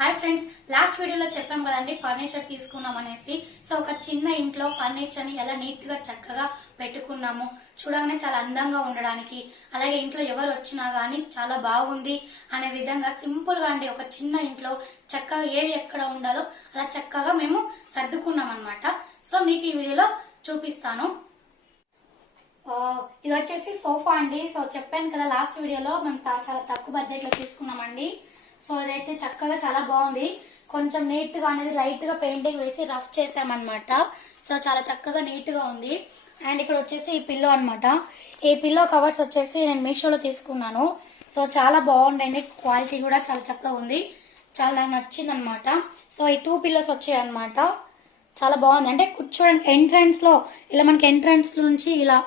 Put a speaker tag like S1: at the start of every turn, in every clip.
S1: Hi friends last వీడియోలో చెప్పాం కదండి ఫర్నిచర్ తీసుకున్నాం అనేసి. సో ఒక చిన్న ఇంట్లో ఫర్నిచర్ని ఎలా నీట్గా చక్కగా పెట్టుకున్నాము. చూడగానే చాలా అందంగా ఉండడానికి అలాగే ఇంట్లో ఎవరు వచ్చినా గానీ చాలా బాగుంది అనే విధంగా సింపుల్గా అండి ఒక చిన్న ఇంట్లో చక్కగా ఏది ఎక్కడ ఉండాలో అలా చక్కగా మేము సర్దుకున్నాం అనమాట సో మీకు ఈ వీడియోలో చూపిస్తాను. ఇది వచ్చేసి సోఫా అండి. సో చెప్పాను కదా లాస్ట్ వీడియోలో మనం చాలా తక్కువ బడ్జెట్లో తీసుకున్నామండి. సో ఇదైతే చక్కగా చాలా బాగుంది. కొంచెం నీట్గా అనేది లైట్గా పెయింటింగ్ వేసి రఫ్ చేసామన్నమాట. సో చాలా చక్కగా నీట్గా ఉంది. అండ్ ఇక్కడ వచ్చేసి ఈ పిల్లో అనమాట ఈ పిల్లో కవర్స్ వచ్చేసి నేను మీషోలో తీసుకున్నాను. సో చాలా బాగుండండి క్వాలిటీ కూడా చాలా చక్కగా ఉంది. చాలా నాకు నచ్చింది అనమాట సో ఈ టూ పిల్లోస్ వచ్చాయి అనమాట చాలా బాగుంది. అంటే కూర్చోడానికి ఎంట్రన్స్లో ఇలా మనకి ఎంట్రన్స్ నుంచి ఇలా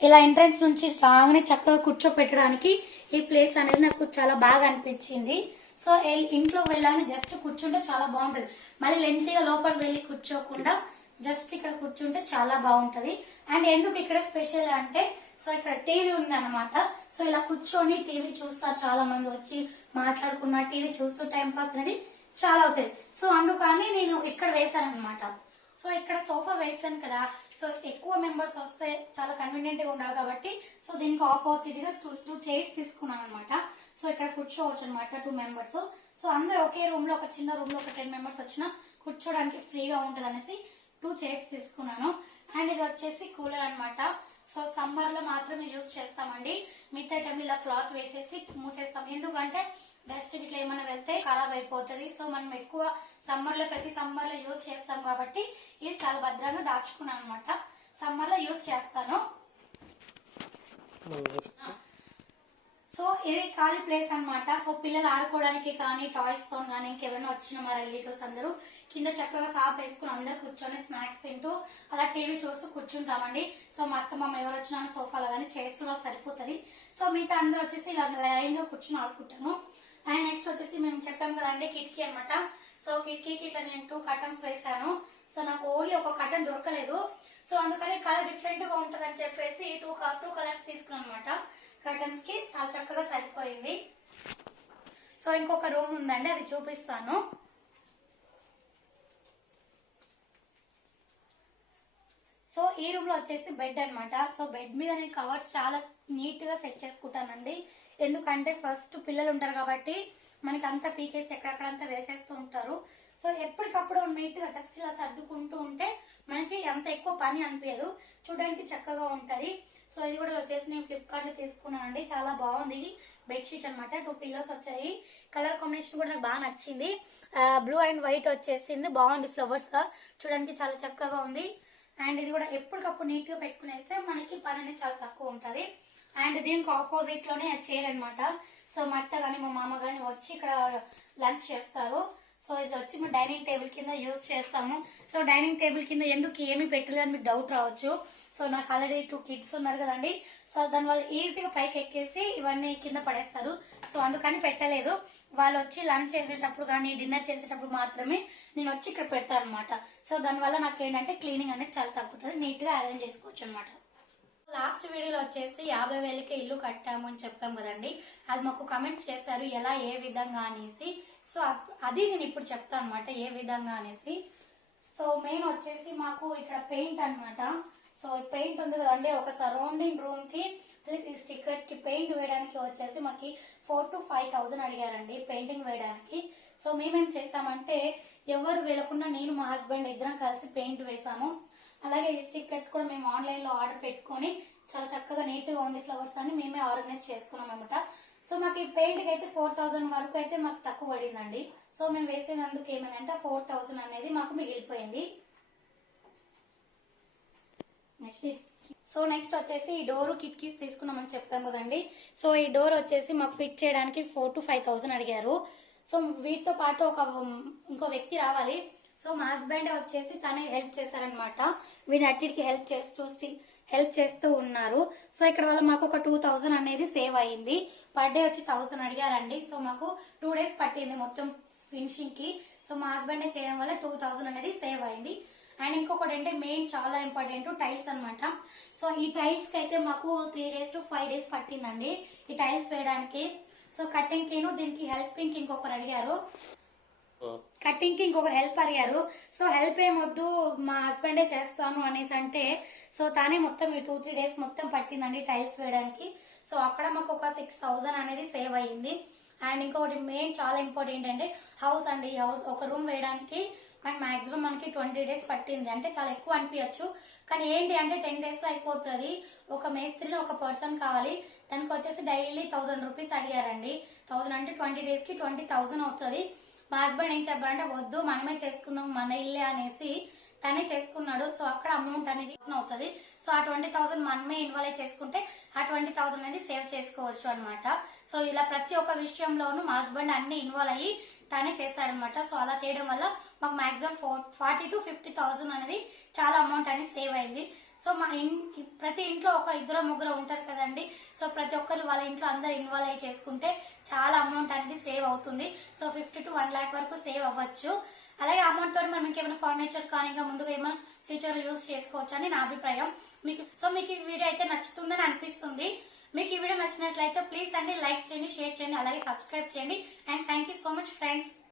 S1: ఇలా ఎంట్రన్స్ నుంచి రాగానే చక్కగా కూర్చోపెట్టడానికి ఈ ప్లేస్ అనేది నాకు చాలా బాగా అనిపించింది. సో ఇంట్లో వెళ్ళాలని జస్ట్ కూర్చుంటే చాలా బాగుంటుంది. మళ్ళీ లెంతీగా లోపలికి వెళ్ళి కూర్చోకుండా జస్ట్ ఇక్కడ కూర్చుంటే చాలా బాగుంటుంది. అండ్ ఎందుకు ఇక్కడ స్పెషల్ అంటే సో ఇక్కడ టీవీ ఉంది అనమాట సో ఇలా కూర్చొని టీవీ చూస్తారు చాలా మంది వచ్చి మాట్లాడుకున్న టీవీ చూస్తూ టైం పాస్ అనేది చాలా అవుతుంది సో అందుకని నేను ఇక్కడ వేసాను అనమాట సో ఇక్కడ సోఫా వేస్తాను కదా సో ఎక్కువ మెంబర్స్ వస్తే చాలా కన్వీనియంట్గా ఉండాలి కాబట్టి సో దీనికి ఆపోజిట్గా టూ టూ చైర్స్ తీసుకున్నాను అనమాట సో ఇక్కడ కూర్చోవచ్చు అనమాట టూ మెంబర్స్ సో అందరు ఒకే రూమ్లో ఒక చిన్న రూమ్లో ఒక టెన్ మెంబర్స్ వచ్చినా కూర్చోడానికి ఫ్రీగా ఉంటది అనేసి టూ చైర్స్ తీసుకున్నాను. అండ్ ఇది వచ్చేసి కూలర్ అనమాట సో సమ్మర్లో మాత్రమే యూజ్ చేస్తామండి. మిగతా టైం ఇలా క్లాత్ వేసేసి మూసేస్తాం. ఎందుకంటే డస్ట్ ఇట్లా ఏమైనా వెళ్తే ఖరాబ్ అయిపోతుంది. సో మనం ఎక్కువ సమ్మర్లో ప్రతి సమ్మర్లో యూజ్ చేస్తాం కాబట్టి ఇది చాలా భద్రంగా దాచుకున్నాను అనమాట సమ్మర్లో యూజ్ చేస్తాను. సో ఇది ఖాళీ ప్లేస్ అన్నమాట. సో పిల్లలు ఆడుకోవడానికి కానీ టాయ్స్తో కానీ ఇంకెవరైనా వచ్చిన మా రిలేటివ్స్ అందరూ కింద చక్కగా సాప్ వేసుకుని అందరు కూర్చొని స్నాక్స్ తింటూ అలా టీవీ చూస్తూ కూర్చుంటామండి. సో మా అత్త మామ ఎవరు వచ్చినా సోఫాలో కానీ చేస్తున్నా సరిపోతుంది. సో మిగతా అందరూ వచ్చేసి ఇలా లైన్గా కూర్చొని ఆడుకుంటాను అండ్ నెక్స్ట్ వచ్చేసి మేము చెప్పాము కదండి కిటికీ అన్నమాట. సో కిటికీకి ఇట్లా నేను టూ కటన్స్ వేసాను. సో నాకు ఓన్లీ ఒక కటన్ దొరకలేదు. సో అందుకని కలర్ డిఫరెంట్గా ఉంటుందని చెప్పేసి టూ టూ కలర్స్ తీసుకున్నాను అనమాట కటన్స్కి చాలా చక్కగా సరిపోయింది. సో ఇంకొక రూమ్ ఉందండి అది చూపిస్తాను సో ఈ రూమ్లో వచ్చేసి బెడ్ అనమాట సో బెడ్ మీద నేను కవర్స్ చాలా నీట్గా సెట్ చేసుకుంటానండి. ఎందుకంటే ఫస్ట్ పిల్లలు ఉంటారు కాబట్టి మనకి అంతా పీకేసి ఎక్కడెక్కడంతా వేసేస్తూ ఉంటారు. సో ఎప్పటికప్పుడు నీట్గా జస్ట్ ఇలా సర్దుకుంటూ ఉంటే మనకి అంత ఎక్కువ పని అనిపించదు. చూడడానికి చక్కగా ఉంటది. సో ఇది కూడా వచ్చేసి నేను ఫ్లిప్కార్ట్లో తీసుకున్నానండి. చాలా బాగుంది. ఇది బెడ్షీట్ అనమాట టూ పిల్లోస్ వచ్చాయి. కలర్ కాంబినేషన్ కూడా నాకు బాగా నచ్చింది. బ్లూ అండ్ వైట్ వచ్చేసింది. బాగుంది ఫ్లవర్స్గా. చూడడానికి చాలా చక్కగా ఉంది. అండ్ ఇది కూడా ఎప్పటికప్పుడు నీట్గా పెట్టుకునేస్తే మనకి పని అనేది చాలా తక్కువ ఉంటది. అండ్ దీనికి ఆపోజిట్లోనే చైర్ అనమాట సో మా అత్త గాని మా మామ గాని వచ్చి ఇక్కడ లంచ్ చేస్తారు. సో ఇది వచ్చి మేము డైనింగ్ టేబుల్ కింద యూజ్ చేస్తాము. సో డైనింగ్ టేబుల్ కింద ఎందుకు ఏమి పెట్టలేదని మీకు డౌట్ రావచ్చు. సో నాకు ఆల్రెడీ టూ కిడ్స్ ఉన్నారు కదండి. సో దానివల్ల ఈజీగా పైకి ఎక్కేసి ఇవన్నీ కింద పడేస్తారు. సో అందుకని పెట్టలేదు. వాళ్ళు వచ్చి లంచ్ చేసేటప్పుడు కానీ డిన్నర్ చేసేటప్పుడు మాత్రమే నేను వచ్చి ఇక్కడ పెడతాను అనమాట సో దానివల్ల నాకు ఏంటంటే క్లీనింగ్ అనేది చాలా తగ్గుతుంది. నీట్గా అరేంజ్ చేసుకోవచ్చు అనమాట లాస్ట్ వీడియోలో వచ్చేసి యాభై వేలకి ఇల్లు కట్టాము అని చెప్పాం కదండి. అది మాకు కమెంట్స్ చేశారు ఎలా ఏ విధంగా అనేసి. సో అప్- అది నేను ఇప్పుడు చెప్తాను అనమాట ఏ విధంగా అనేసి. సో మెయిన్ వచ్చేసి మాకు ఇక్కడ పెయింట్ అన్నమాట. సో పెయింట్ ఉంది కదండి ఒక సరౌండింగ్ రూమ్కి ప్లస్ ఈ పెయింట్ వేయడానికి వచ్చేసి మాకి ఫోర్ టు ఫైవ్ థౌసండ్ అడిగారండి పెయింటింగ్ వేయడానికి. సో మేమేం చేసామంటే ఎవరు వెళ్ళకుండా నేను మా హస్బెండ్ ఇద్దరం కలిసి పెయింట్ వేసాము. అలాగే ఈ స్టిక్కర్స్ కూడా మేము ఆన్లైన్లో ఆర్డర్ పెట్టుకొని చాలా చక్కగా నీట్గా ఉంది ఫ్లవర్స్ అని మేమే ఆర్గనైజ్ చేసుకున్నాం అనమాట సో మాకు ఈ పెయింట్ అయితే ఫోర్ థౌసండ్ వరకు అయితే మాకు తక్కువ పడిందండి. సో మేము వేసినందుకు ఏమైందంటే ఫోర్ థౌసండ్ అనేది మాకు మిగిలిపోయింది. నెక్స్ట్ సో నెక్స్ట్ వచ్చేసి ఈ డోర్ కిటికీస్ తీసుకున్నామని చెప్తాం కదండి. సో ఈ డోర్ వచ్చేసి మాకు ఫిట్ చేయడానికి ఫోర్ టు ఫైవ్ థౌసండ్ అడిగారు. సో వీటితో పాటు ఒక ఇంకో వ్యక్తి రావాలి. సో మా హస్బెండ్ వచ్చేసి తనే హెల్ప్ చేశారనమాట వీడి అన్నిటికి హెల్ప్ చేస్తూ హెల్ప్ చేస్తూ ఉన్నారు. సో ఇక్కడ వల్ల మాకు ఒక టూ థౌసండ్ అనేది సేవ్ అయ్యింది పర్ డే వచ్చి థౌసండ్ అడిగారండి. సో మాకు టూ డేస్ పట్టింది మొత్తం ఫినిషింగ్కి సో మా హస్బెండ్ చేయడం వల్ల టూ థౌసండ్ అనేది సేవ్ అయింది. అండ్ ఇంకొకటి అంటే మెయిన్ చాలా ఇంపార్టెంట్ టైల్స్ అన్నమాట. సో ఈ టైల్స్కి అయితే మాకు three days to five days పట్టిందండి ఈ టైల్స్ వేయడానికి. సో కటింగ్కి దీనికి హెల్పింగ్ ఇంకొకరు అడిగారు. కటింగ్కి ఇంకొకరు హెల్ప్ అడిగారు. సో హెల్ప్ ఏమొద్దు మా హస్బెండే చేస్తాను అనేసి అంటే సో తానే మొత్తం ఈ టూ త్రీ డేస్ మొత్తం పట్టిందండి టైల్స్ వేయడానికి. సో అక్కడ మాకు ఒక సిక్స్ థౌజండ్ అనేది సేవ్ అయ్యింది. అండ్ ఇంకొకటి మెయిన్ చాలా ఇంపార్టెంట్ అంటే హౌస్ అండి. ఈ హౌస్ ఒక రూమ్ వేయడానికి మనకి మాక్సిమం మనకి ట్వంటీ డేస్ పట్టింది. అంటే చాలా ఎక్కువ అనిపించచ్చు. కానీ ఏంటి అంటే టెన్ డేస్లో అయిపోతుంది. ఒక మేస్త్రిని ఒక పర్సన్ కావాలి. దానికి వచ్చేసి డైలీ థౌసండ్ రూపీస్ అడిగారండి. థౌసండ్ అంటే ట్వంటీ డేస్కి ట్వంటీ థౌసండ్ అవుతుంది. మా హస్బెండ్ ఏం చెప్పారంటే వద్దు మనమే చేసుకుందాం మన ఇల్లే అనేసి తనే చేసుకున్నాడు. సో అక్కడ అమౌంట్ అనేది అవుతుంది. సో ఆ ట్వంటీ థౌసండ్ మనమే ఇన్వాల్వ్ చేసుకుంటే ఆ ట్వంటీ థౌసండ్ అనేది సేవ్ చేసుకోవచ్చు అనమాట సో ఇలా ప్రతి ఒక్క విషయంలోనూ మా హస్బెండ్ అన్ని ఇన్వాల్వ్ అయ్యి తనే చేశాడనమాట సో అలా చేయడం వల్ల మాకు maximum four forty to fifty thousand అనేది చాలా అమౌంట్ అనేది సేవ్ అయింది. సో మా ఇన్ ప్రతి ఇంట్లో ఒక ఇద్దరు ముగ్గురు ఉంటారు కదండి. సో ప్రతి ఒక్కరు వాళ్ళ ఇంట్లో అందరు ఇన్వాల్వ్ అయ్యి చేసుకుంటే చాలా అమౌంట్ అనేది సేవ్ అవుతుంది. So fifty to one lakh వరకు సేవ్ అవ్వచ్చు. అలాగే అమౌంట్ తోటి మనం ఇంకేమైనా ఫర్నిచర్ కానీ ఇంకా ముందుగా ఏమైనా ఫ్యూచర్ యూస్ చేసుకోవచ్చు అని నా అభిప్రాయం. మీకు సో మీకు ఈ వీడియో అయితే నచ్చుతుందని అనిపిస్తుంది. మీకు ఈ వీడియో నచ్చినట్లయితే ప్లీజ్ అండి లైక్ చేయండి షేర్ చేయండి అలాగే సబ్స్క్రైబ్ చేయండి. And thank you so much friends